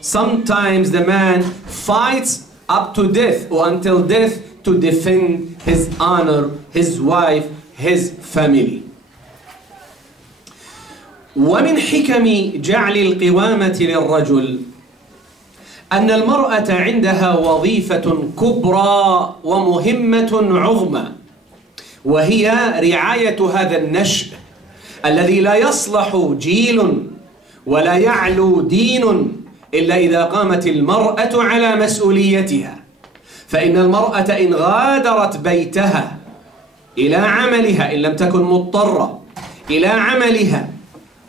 sometimes the man fights up to death or until death to defend his honor, his wife, his family. ومن حكم جعل القوامة للرجل أن المرأة عندها وظيفة كبرى ومهمة عظمى، وهي رعاية هذا النشء الذي لا يصلح جيل ولا يعلو دين إلا إذا قامت المرأة على مسؤوليتها. فإن المرأة إن غادرت بيتها إلى عملها، إن لم تكن مضطرة إلى عملها،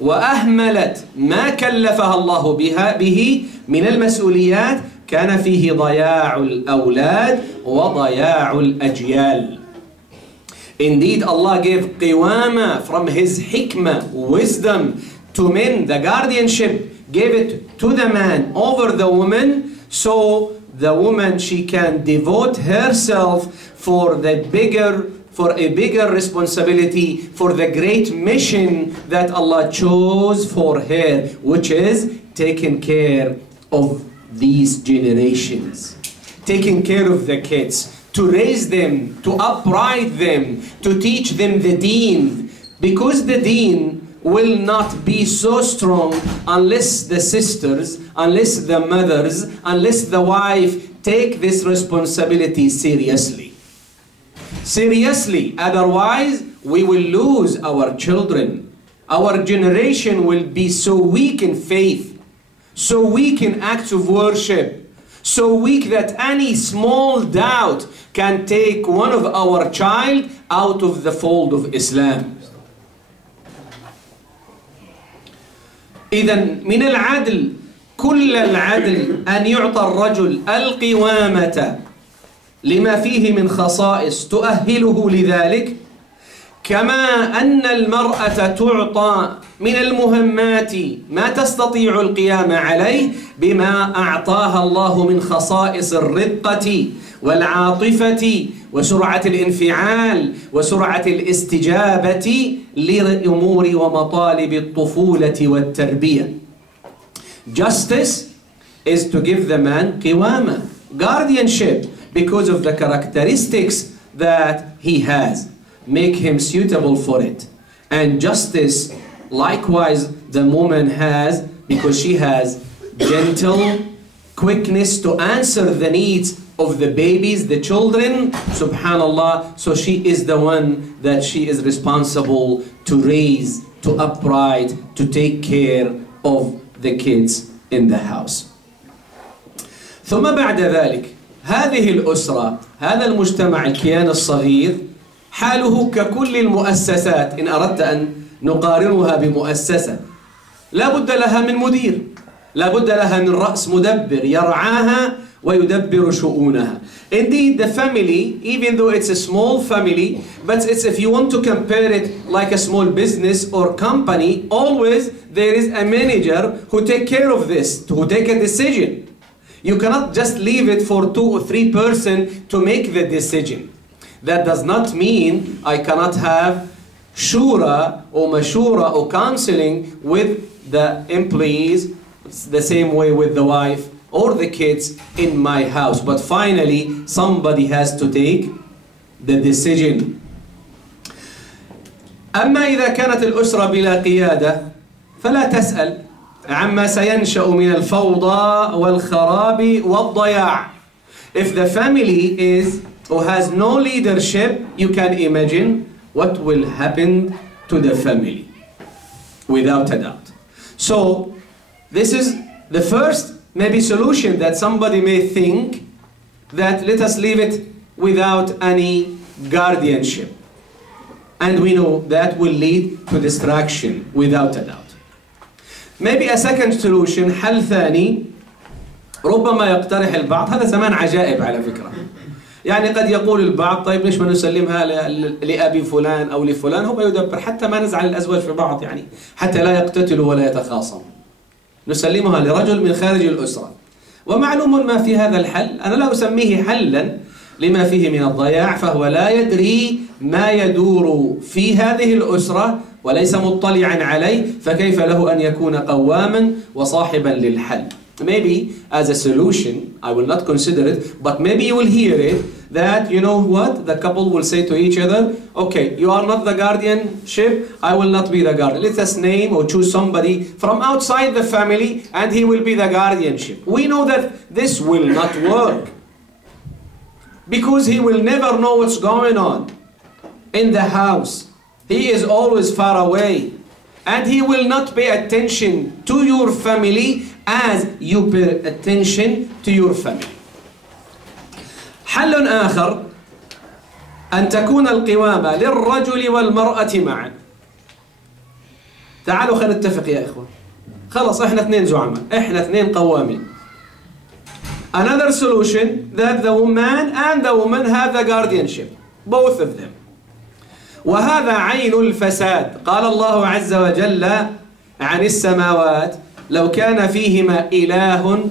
وأهملت ما كلفها الله به من المسؤوليات، كان فيه ضياع الأولاد وضياع الأجيال. Indeed, Allah gave qiwama from His hikmah, wisdom to men. The guardianship gave it to the man over the woman, so the woman, she can devote herself for a bigger responsibility, for the great mission that Allah chose for her, which is taking care of these generations, taking care of the kids, to raise them, to upright them, to teach them the deen, because the deen will not be so strong unless the sisters, unless the mothers, unless the wife take this responsibility seriously. Seriously, otherwise we will lose our children. Our generation will be so weak in faith, so weak in acts of worship, so weak that any small doubt can take one of our child out of the fold of Islam. إذن من العدل، كل العدل أن يعطى الرجل القوامة لما فيه من خصائص تؤهله لذلك، كما أن المرأة تعطى من المهمات ما تستطيع القيام عليه بما أعطاها الله من خصائص الرقة والعاطفة وسرعة الانفعال وسرعة الاستجابة لأمور ومطالب الطفولة والتربية. Justice is to give the man qiwama, guardianship, because of the characteristics that he has, make him suitable for it. And justice, likewise, the woman has, because she has gentle quickness to answer the needs of the babies, the children, subhanallah. So she is the one that she is responsible to raise, to upright, to take care of the kids in the house. ثم بعد ذلك هذه الأسرة، هذا المجتمع، الكيان الصغير، حاله ككل المؤسسات. إن أردت أن نقارنها بمؤسسة، لا بد لها من مدير، لا بد لها من رأس مدبر يرعاها ويدبر شؤونها. Indeed, the family, even though it's a small family, but it's, if you want to compare it like a small business or company, always there is a manager who take care of this, who take a decision. You cannot just leave it for 2 or 3 persons to make the decision. That does not mean I cannot have shura or mashura or counseling with the employees, the same way with the wife or the kids in my house. But finally, somebody has to take the decision. أما إذا كانت الأسرة بلا قيادة فلا تسأل عما سينشأ من الفوضى والخراب والضياع. If the family is or has no leadership, you can imagine what will happen to the family, without a doubt. So this is the first maybe solution that somebody may think, that let us leave it without any guardianship. And we know that will lead to distraction, without a doubt. Maybe a second solution، حل ثاني، ربما يقترح البعض، هذا زمان عجائب على فكرة. يعني قد يقول البعض طيب ليش ما نسلمها لأبي فلان أو لفلان، هو يدبر، حتى ما نزعل الأزواج في بعض، يعني حتى لا يقتتلوا ولا يتخاصموا. نسلمها لرجل من خارج الأسرة. ومعلوم ما في هذا الحل، أنا لا أسميه حلا لما فيه من الضياع، فهو لا يدري ما يدور في هذه الأسرة وليس مطلعا عليه، فكيف له أن يكون قواما وصاحبا للحل. maybe as a solution, I will not consider it, but maybe you will hear it, that, you know what, the couple will say to each other, okay, you are not the guardianship, I will not be the guardian. Let us name or choose somebody from outside the family and he will be the guardianship. We know that this will not work, because he will never know what's going on in the house. He is always far away, and he will not pay attention to your family as you pay attention to your family. حل آخر أن تكون القوامة للرجل والمرأة معا. تعالوا خلينا نتفق يا إخوة. خلاص إحنا اثنين زعماء، إحنا اثنين قوامين. Another solution, that the man and the woman have the guardianship, both of them. وهذا عين الفساد. قال الله عز وجل عن السماوات لو كان فيهما إله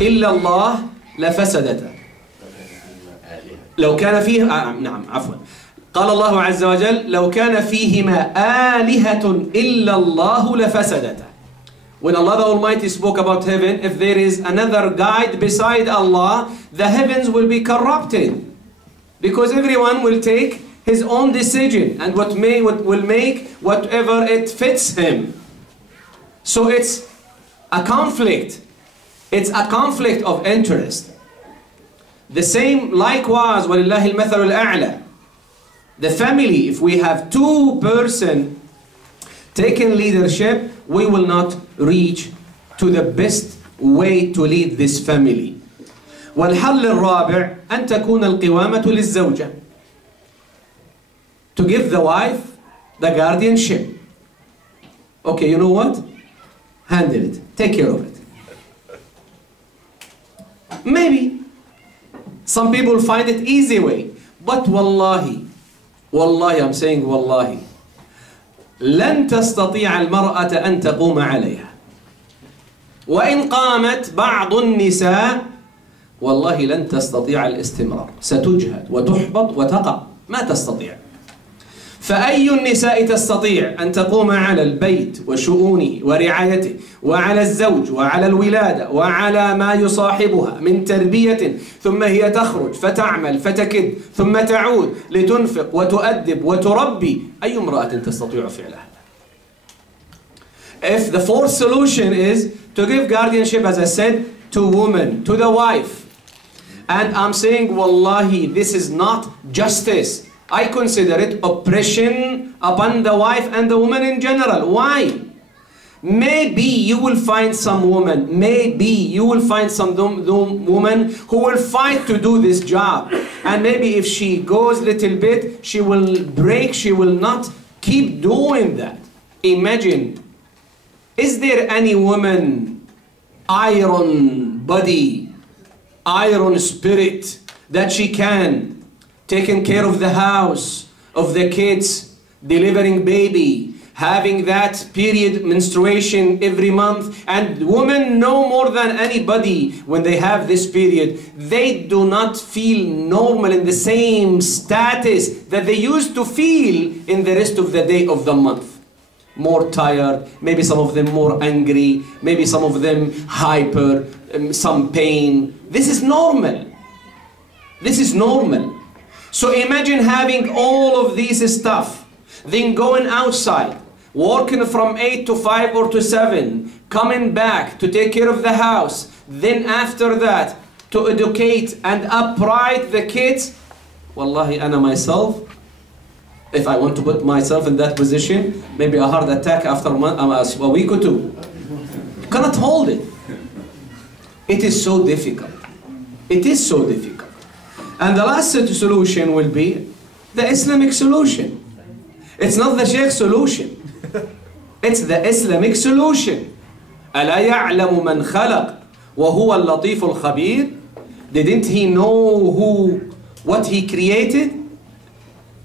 إلا الله لفسدتا. لو كان فيه نعم عفوا. قال الله عز وجل لو كان فيهما آلهة إلا الله لفسدتا. When Allah the Almighty spoke about heaven, if there is another guide beside Allah, the heavens will be corrupted, because everyone will take his own decision and what will make whatever it fits him. So it's a conflict. It's a conflict of interest. The same likewise, وَلِلَّهِ الْمَثَلُ الْأَعْلَى. The family, if we have two persons taking leadership, we will not reach to the best way to lead this family. والحل الرابع أن تكون القوامة للزوجة. To give the wife the guardianship. Okay, you know what? Handle it. Take care of it. Maybe some people find it easy way, but wallahi, I'm saying wallahi, لن تستطيع المرأة أن تقوم عليها. وإن قامت بعض النساء والله لن تستطيع الاستمرار. ستجهد وتحبط وتقع. ما تستطيع. فأي النساء تستطيع أن تقوم على البيت وشؤونه ورعايته وعلى الزوج وعلى الولادة وعلى ما يصاحبها من تربية، ثم هي تخرج فتعمل فتكد ثم تعود لتنفق وتؤدب وتربي. أي امرأة تستطيع فعل هذا؟ If the fourth solution is to give guardianship, as I said, to women, to the wife, and I'm saying wallahi, this is not justice. I consider it oppression upon the wife and the woman in general. Why? Maybe you will find some woman, woman who will fight to do this job. And maybe if she goes a little bit, she will break, she will not keep doing that. Imagine, is there any woman, iron body, iron spirit, that she can taking care of the house, of the kids, delivering baby, having that period menstruation every month, and women know more than anybody when they have this period, they do not feel normal in the same status that they used to feel in the rest of the day of the month. More tired, maybe some of them more angry, maybe some of them hyper, some pain. This is normal. This is normal. So imagine having all of these stuff, then going outside, working from 8 to 5 or to 7, coming back to take care of the house, then after that to educate and upright the kids. Wallahi, ana myself, if I want to put myself in that position, maybe a heart attack after a week or two. You cannot hold it. It is so difficult. It is so difficult. And the last solution will be the Islamic solution. It's not the Sheikh solution. It's the Islamic solution. أَلَا يَعْلَمُ مَنْ خَلَقَ وَهُوَ اللَّطِيفُ الْخَبِيرُ. Didn't he know what he created?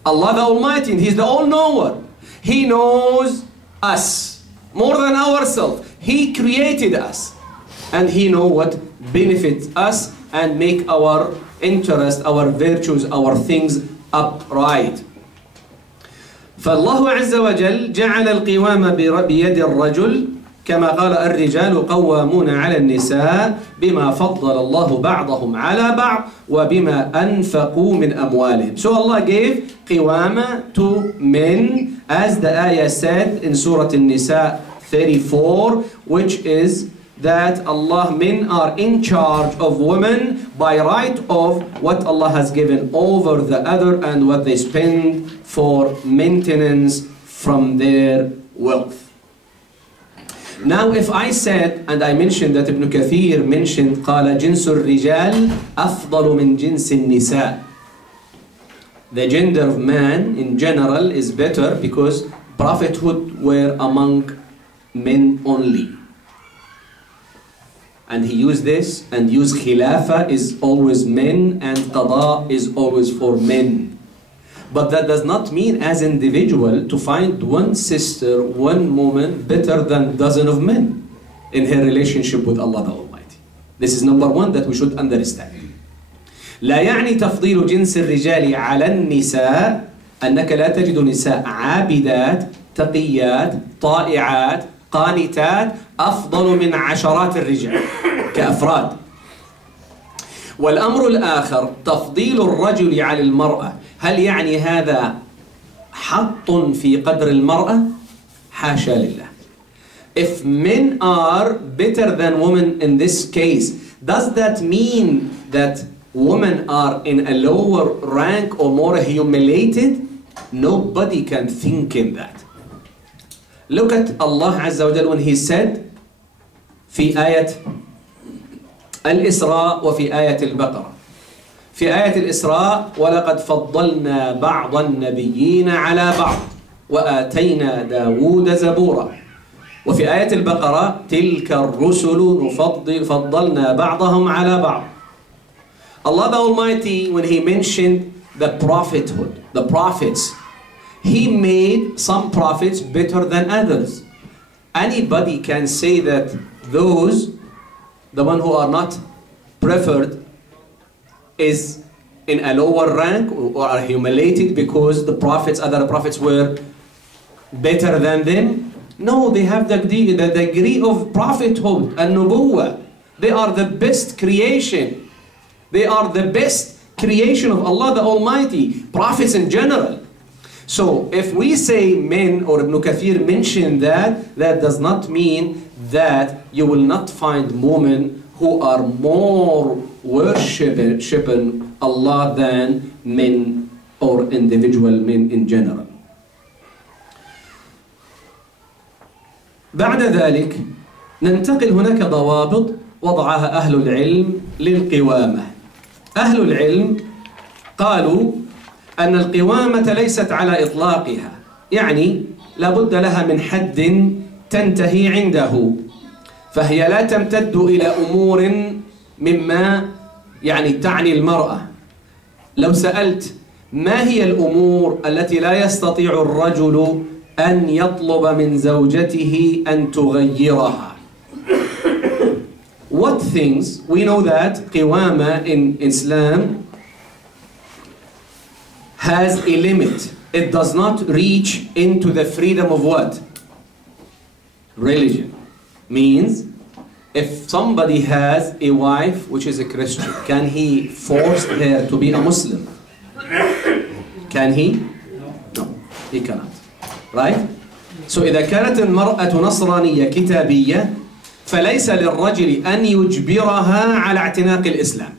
Allah the Almighty, He's the all-knower. He knows us more than ourselves. He created us. And He knows what benefits us and make our interest, our virtues, our things upright. فالله عز وجل جعل القوامة بيد الرجل كما قال الرجال قوامون على النساء بما فضل الله بعضهم على بعض وبما أنفقوا من أموالهم. So Allah gave قوامة to men, as the ayah said in Surah An-Nisa 34, which is that men are in charge of women by right of what Allah has given over the other and what they spend for maintenance from their wealth. Now if I said, and I mentioned that Ibn Kathir mentioned قال جنس الرجال أفضل من جنس النساء. The gender of man in general is better because prophethood were among men only. And he used this and used Khilafah is always men and Qada is always for men. But that does not mean as individual to find one sister, one woman better than a dozen of men in her relationship with Allah the Almighty. This is number one that we should understand. لا يعني تفضيل جنس الرجال على النساء أنك لا تجد نساء عابدات تقيات طائعات قانتات أفضل من عشرات الرجال كأفراد. والأمر الآخر تفضيل الرجل على المرأة، هل يعني هذا حط في قدر المرأة؟ حاشا لله. If men are better than women in this case, does that mean that women are in a lower rank or more humiliated? Nobody can think in that. Look at Allah Azza wa Jal when He said في آية الإسراء وفي آية البقرة. في آية الإسراء ولقد فضلنا بعض النبيين على بعض وآتينا داود زبورا. وفي آية البقرة تلك الرسل فضلنا بعضهم على بعض. Allah the Almighty, when He mentioned the prophethood, the prophets, He made some prophets better than others. Anybody can say that those, the one who are not preferred, is in a lower rank or are humiliated because the prophets, other prophets were better than them? No, they have the degree of prophethood and nubuwwah. They are the best creation. They are the best creation of Allah the Almighty, prophets in general. So if we say men, or Ibn Kathir mentioned that, that does not mean that you will not find women who are more worshiping Allah than men or individual men in general. بعد ذلك ننتقل هناك ضوابط وضعها أهل العلم للقوامة. أهل العلم قالوا أن القوامة ليست على إطلاقها، يعني لابد لها من حد تنتهي عنده، فهي لا تمتد إلى أمور مما يعني تعني المرأة. لو سألت ما هي الأمور التي لا يستطيع الرجل أن يطلب من زوجته أن تغيرها? What things? We know that قوامة in Islam has a limit. It does not reach into the freedom of what? Religion. Means if somebody has a wife which is a Christian, can he force her to be a Muslim? Can he? No, he cannot. Right? So إذا كانت المرأة نصرانية كتابية فليس للرجل أن يجبرها على اعتناق الإسلام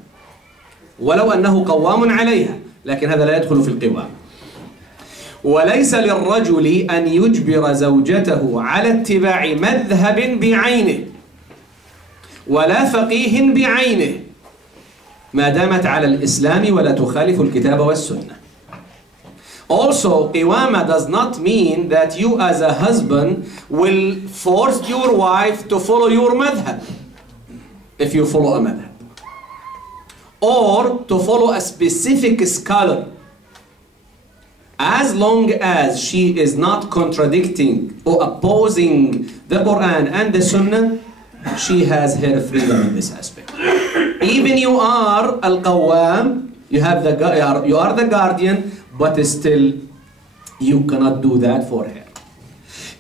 ولو أنه قوام عليها، لكن هذا لا يدخل في القوام. وليس للرجل أن يجبر زوجته على اتباع مذهب بعينه ولا فقيه بعينه ما دامت على الإسلام ولا تخالف الكتاب والسنة. Also, قوامة does not mean that you as a husband will force your wife to follow your madhab, if you follow a madhab, or to follow a specific scholar. As long as she is not contradicting or opposing the Quran and the Sunnah, she has her freedom in this aspect. Even you are al-Qawwam, you are the guardian, but still you cannot do that for her.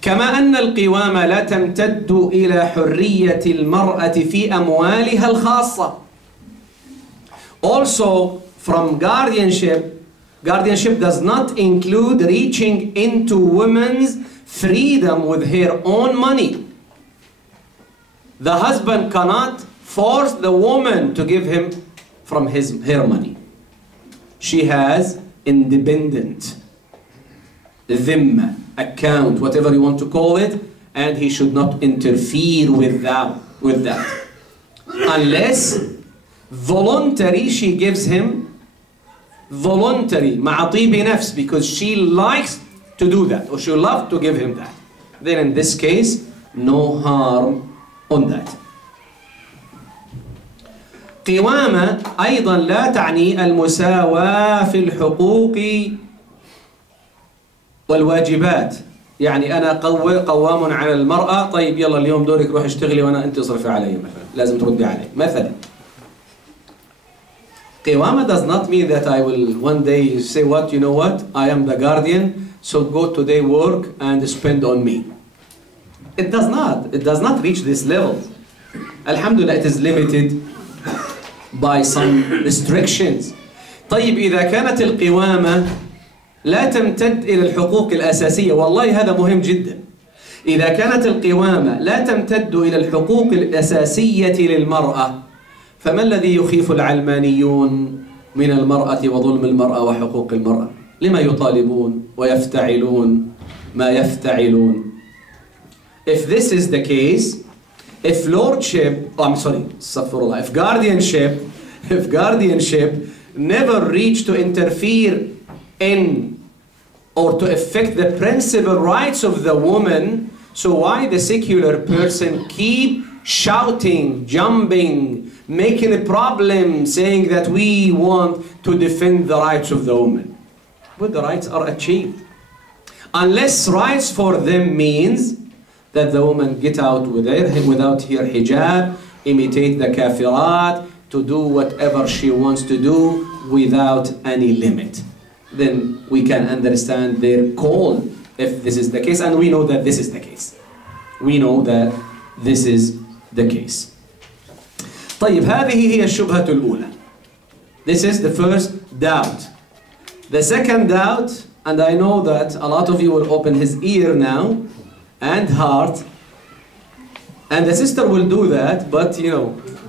كما أن القوامة لا تمتد إلى حرية المرأة في أموالها الخاصة. Also, from guardianship does not include reaching into women's freedom with her own money. The husband cannot force the woman to give him from her money. She has independent dhimma, account, whatever you want to call it, and he should not interfere with that. Unless voluntary, she gives him voluntary, مع طيب نفس, because she likes to do that, or she loves to give him that. Then in this case, no harm on that. قوامة أيضا لا تعني المساواة في الحقوق والواجبات. يعني أنا قوام على المرأة، طيب يلا اليوم دورك روح اشتغلي وأنا أنت اصرفي علي مثلا، لازم تردي علي مثلا. قوامة does not mean that I will one day say what, you know what, I am the guardian, so go today work and spend on me. It does not reach this level. Alhamdulillah, it is limited by some restrictions. طيب إذا كانت القوامة لا تمتد إلى الحقوق الأساسية، والله هذا مهم جدا. إذا كانت القوامة لا تمتد إلى الحقوق الأساسية للمرأة، فما الذي يخيف العلمانيون من المرأة وظلم المرأة وحقوق المرأة؟ لما يطالبون ويفتعلون ما يفتعلون؟ If this is the case, if lordship, if guardianship never reached to interfere in or to affect the principal rights of the woman, so why the secular person keep shouting, jumping, making a problem, saying that we want to defend the rights of the woman? But the rights are achieved. Unless rights for them means that the woman get out without her hijab, imitate the kafirat, to do whatever she wants to do without any limit. Then we can understand their call if this is the case, and we know that this is the case. We know that this is the case. طيب هذه هي الشبهة الأولى. This is the first doubt. The second doubt, and I know that a lot of you will open his ear now and heart, and the sister will do that, but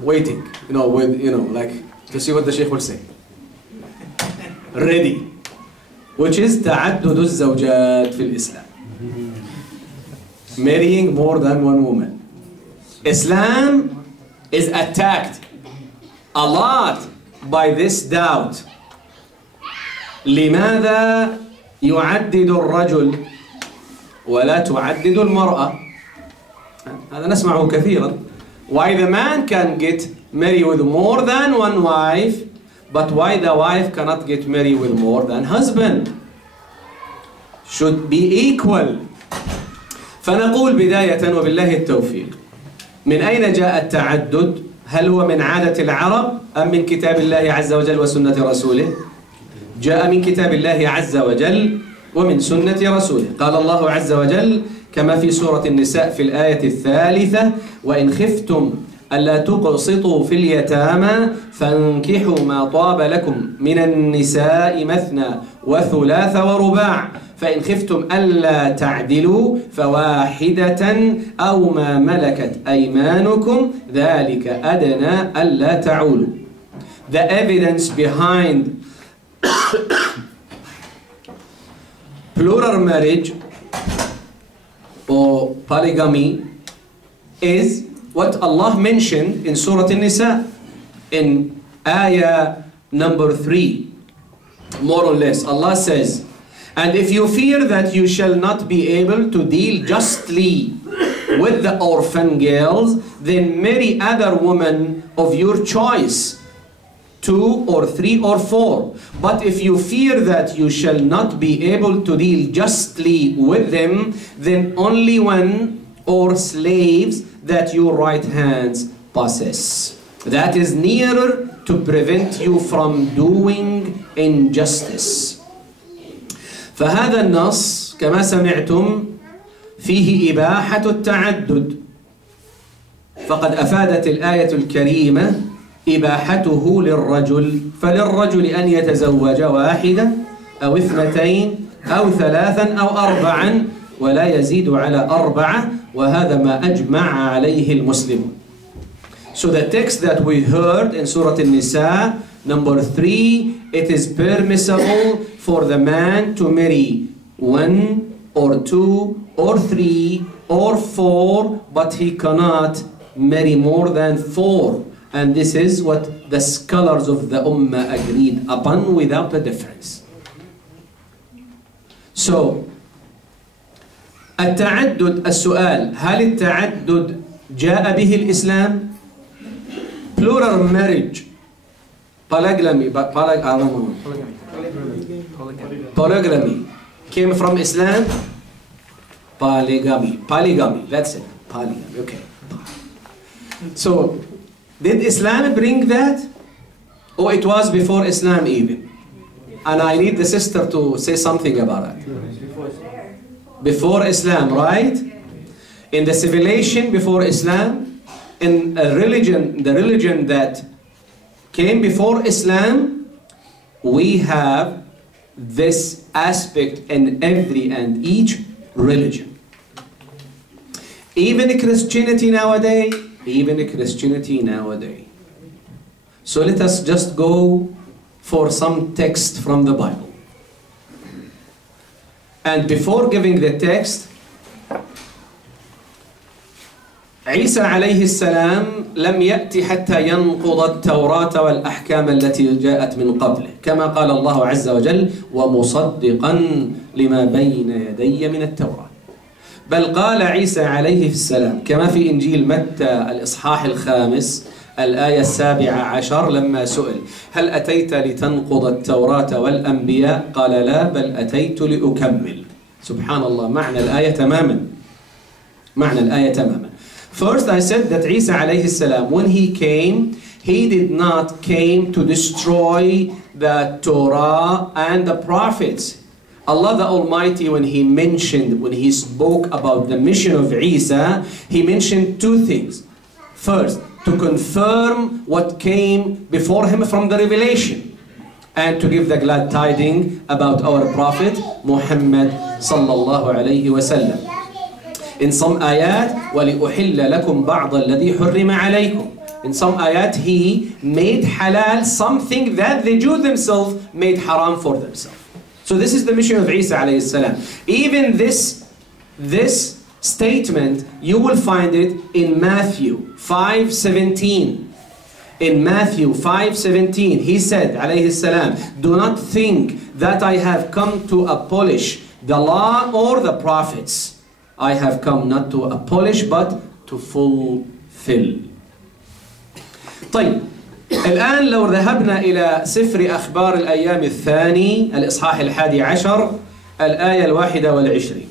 waiting, like to see what the Sheikh will say. Ready. Which is تعدد الزوجات في الإسلام. Marrying more than one woman. Islam is attacked a lot by this doubt. لماذا يعدد الرجل ولا تعدد المرأة؟ هذا نسمعه كثيرا. Why the man can get married with more than one wife, but why the wife cannot get married with more than husband? Should be equal. فنقول بداية وبالله التوفيق. من أين جاء التعدد؟ هل هو من عادة العرب أم من كتاب الله عز وجل وسنة رسوله؟ جاء من كتاب الله عز وجل ومن سنة رسوله. قال الله عز وجل كما في سورة النساء في الآية الثالثة: وإن خفتم ألا تقسطوا في اليتامى فانكحوا ما طاب لكم من النساء مثنى وثلاث ورباع فإن خفتم ألا تعدلوا فواحدة أو ما ملكت أيمانكم ذلك أدنى ألا تعولوا. The evidence behind plural marriage or polygamy is what Allah mentioned in Surah An-Nisa in ayah number 3. More or less, Allah says, and if you fear that you shall not be able to deal justly with the orphan girls, then marry other women of your choice, 2 or 3 or 4. But if you fear that you shall not be able to deal justly with them, then only one or slaves that your right hands possess. That is nearer to prevent you from doing injustice. فهذا النص كما سمعتم فيه إباحة التعدد، فقد أفادت الآية الكريمة إباحته للرجل، فللرجل أن يتزوج واحدة أو اثنتين أو ثلاثا أو أربعا ولا يزيد على أربعة، وهذا ما أجمع عليه المسلمون. So the text that we heard in Surah An-Nisa, number 3, it is permissible for the man to marry 1 or 2 or 3 or 4, but he cannot marry more than 4. And this is what the scholars of the Ummah agreed upon without a difference. So, التعدد، السؤال: هل التعدد جاء به الإسلام؟ Plural marriage, polygamy, polygamy came from Islam. Polygamy, that's it. Polygamy, okay. So, did Islam bring that? Or it was before Islam even? And I need the sister to say something about it. Before Islam, right? In the civilization before Islam, in a religion, the religion that came before Islam, we have this aspect in every and each religion. Even Christianity nowadays, So let us just go for some text from the Bible. And before giving the text, عيسى عليه السلام لم يأتي حتى ينقض التوراة والأحكام التي جاءت من قبله، كما قال الله عز وجل: ومصدقا لما بين يدي من التوراة. بل قال عيسى عليه السلام كما في إنجيل متى الإصحاح 5 الآية 17 لما سئل: هل أتيت لتنقض التوراة والأنبياء؟ قال: لا، بل أتيت لأكمل. سبحان الله، معنى الآية تماما. First, I said that Isa alayhi salam, when he came, he did not came to destroy the Torah and the prophets. Allah the Almighty, when he spoke about the mission of Isa, he mentioned two things. First, to confirm what came before him from the revelation, and to give the glad tidings about our Prophet Muhammad sallallahu alayhi wa sallam. In some ayat, وَلِأُحِلَّ لَكُمْ بَعْضَ الَّذِي حُرِّمَ عَلَيْكُمْ. In some ayat, he made halal something that the Jews themselves made haram for themselves. So this is the mission of Isa alayhi salam. Even this statement, you will find it in Matthew 5:17. In Matthew 5:17, he said, alayhi salam, do not think that I have come to abolish the law or the prophets. I have come not to abolish but to fulfill. طيب، الآن لو ذهبنا إلى سفر أخبار الأيام الثاني الإصحاح 11 الآية 21.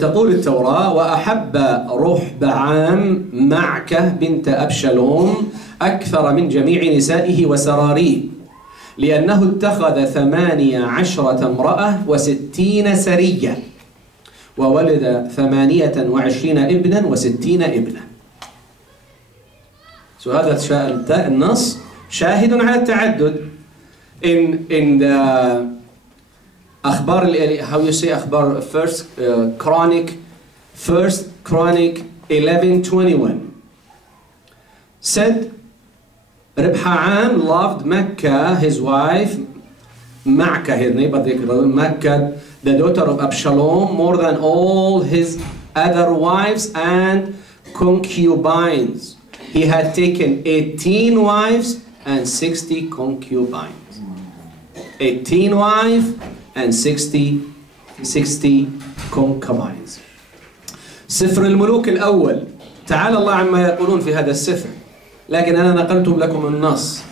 تقول التوراة: وأحب رحبعام معكة بنت أبشلوم أكثر من جميع نسائه وسراريه، لأنه اتخذ 18 امرأة و60 سرية، وولد 28 ابنا و60 ابنة. So هذا النص شاهد على التعدد. In the أخبار, how you say أخبار, First Chronic 11:21 said Ribha'am loved Mecca, his wife, Ma'ka, his neighbor, Mecca, the daughter of Absalom, more than all his other wives and concubines. He had taken 18 wives and 60 concubines. 18 wives and 60 concubines. سفر الملوك الأول، تعالى الله عما يقولون في هذا السفر، لكن أنا نقلتم لكم النص.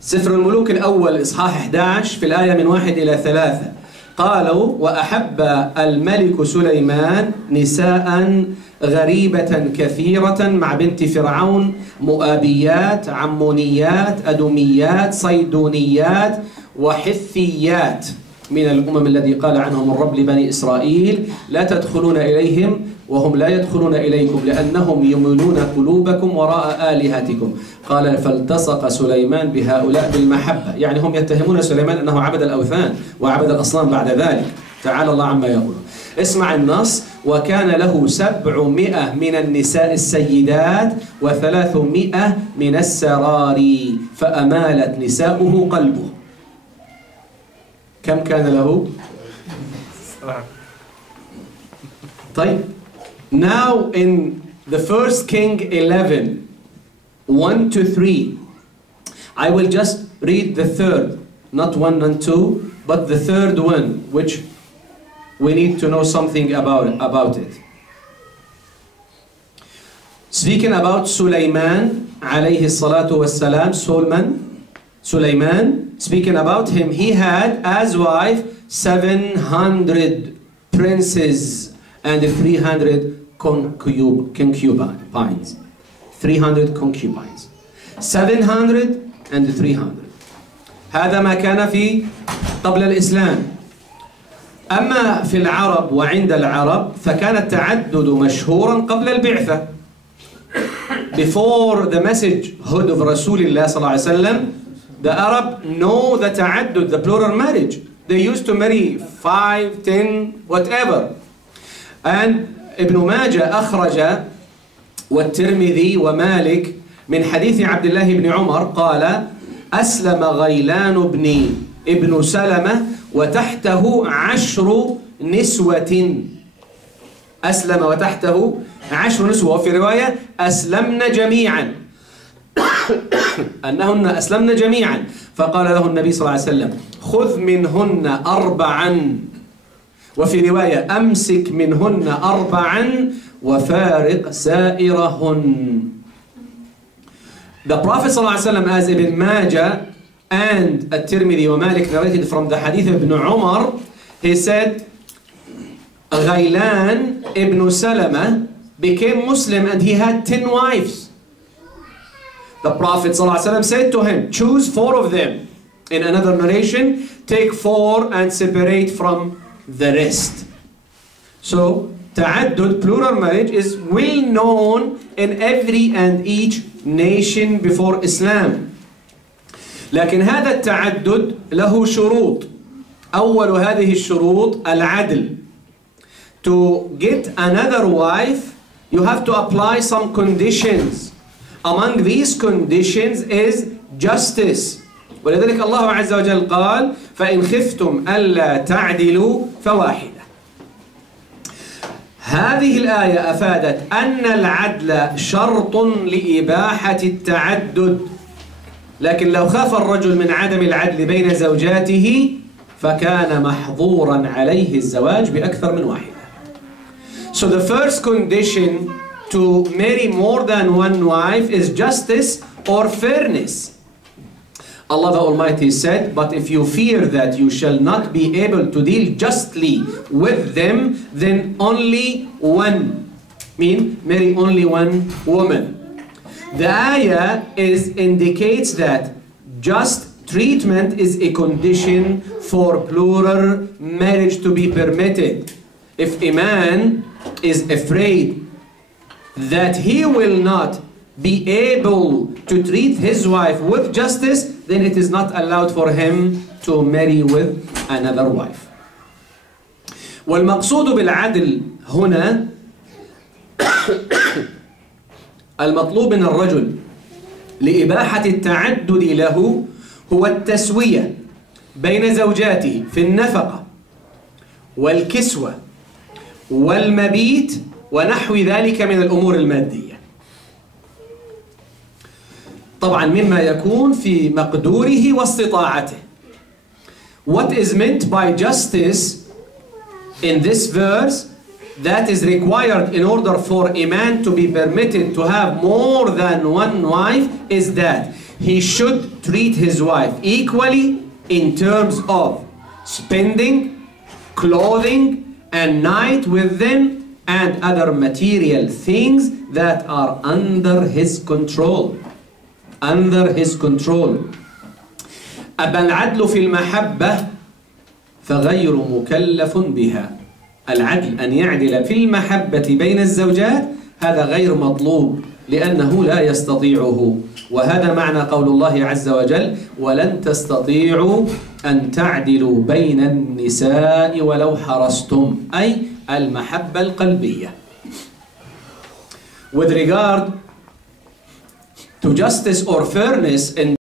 سفر الملوك الأول إصحاح 11 في الآية من 1 إلى 3 قالوا: وأحب الملك سليمان نساء غريبة كثيرة مع بنت فرعون، مؤابيات، عمونيات، أدوميات، صيدونيات، وحثيات. من الأمم الذي قال عنهم الرب لبني إسرائيل لا تدخلون إليهم وهم لا يدخلون إليكم لأنهم يميلون قلوبكم وراء آلهتكم. قال فالتصق سليمان بهؤلاء بالمحبة، يعني هم يتهمون سليمان أنه عبد الأوثان وعبد الأصنام بعد ذلك. تعالى الله عما يقولون. اسمع النص: وكان له 700 من النساء السيدات و300 من السراري فأمالت نساؤه قلبه. كم كان له؟ طيب. Now in the 1 King 11, 1 to 3, I will just read the third, not 1 and 2, but the third one, which we need to know something about it. Speaking about Sulaiman, alayhi salatu wassalam, Sulaiman, speaking about him, he had as wife 700 princes and 300 concubines. 300 concubines. 700 and 300. هذا ما كان في قبل الإسلام. أما في العرب وعند العرب فكان التعدد مشهورا قبل البعثة. Before the messagehood of Rasulullah sallallahu alaihi wasallam, the Arab know the ta'addud, the plural marriage. They used to marry 5, 10, whatever. And ابن ماجه أخرج والترمذي ومالك من حديث عبد الله بن عمر قال: أسلم غيلان ابن سلمة وتحته 10 نسوة. أسلم وتحته 10 نسوة، وفي رواية أسلمن جميعا، أنهن أسلمن جميعا. فقال له النبي صلى الله عليه وسلم: خذ منهن 4، وفي رواية أمسك منهن 4 وفارق سائرهن. The Prophet صلى الله عليه وسلم, as Ibn Majah and At-Tirmidhi wa Malik narrated from the hadith of Ibn Umar, he said Ghaylan ibn Salama became Muslim and he had 10 wives. The Prophet صلى الله عليه وسلم said to him, choose 4 of them. In another narration, take 4 and separate from the rest. So ta'addud, plural marriage, is well known in every and each nation before Islam. لكن هذا التعدد له شروط. أول هذه الشروط العدل. To get another wife, you have to apply some conditions. Among these conditions is justice. ولذلك الله عز وجل قال: فإن خفتم ألا تعدلوا فواحدة. هذه الآية أفادت أن العدل شرط لإباحة التعدد، لكن لو خاف الرجل من عدم العدل بين زوجاته فكان محظورا عليه الزواج بأكثر من واحدة. So the first condition to marry more than one wife is justice or fairness. Allah the Almighty said, but if you fear that you shall not be able to deal justly with them, then only one. Marry only one woman. The ayah indicates that just treatment is a condition for plural marriage to be permitted. If a man is afraid that he will not be able to treat his wife with justice, then it is not allowed for him to marry with another wife. والمقصود بالعدل هنا المطلوب من الرجل لإباحة التعدد له هو التسوية بين زوجاته في النفقة والكسوة والمبيت ونحو ذلك من الأمور المادية. طبعا مما يكون في مقدوره واستطاعته. What is meant by justice in this verse that is required in order for a man to be permitted to have more than one wife is that he should treat his wife equally in terms of spending, clothing, and night with them, and other material things that are under his control. Under his control. أما العدل في المحبة فغير مكلف بها. العدل أن يعدل في المحبة بين الزوجات هذا غير مطلوب لأنه لا يستطيعه، وهذا معنى قول الله عز وجل: ولن تستطيعوا أن تعدلوا بين النساء ولو حرصتم، أي المحبة القلبية. With regard to justice or fairness in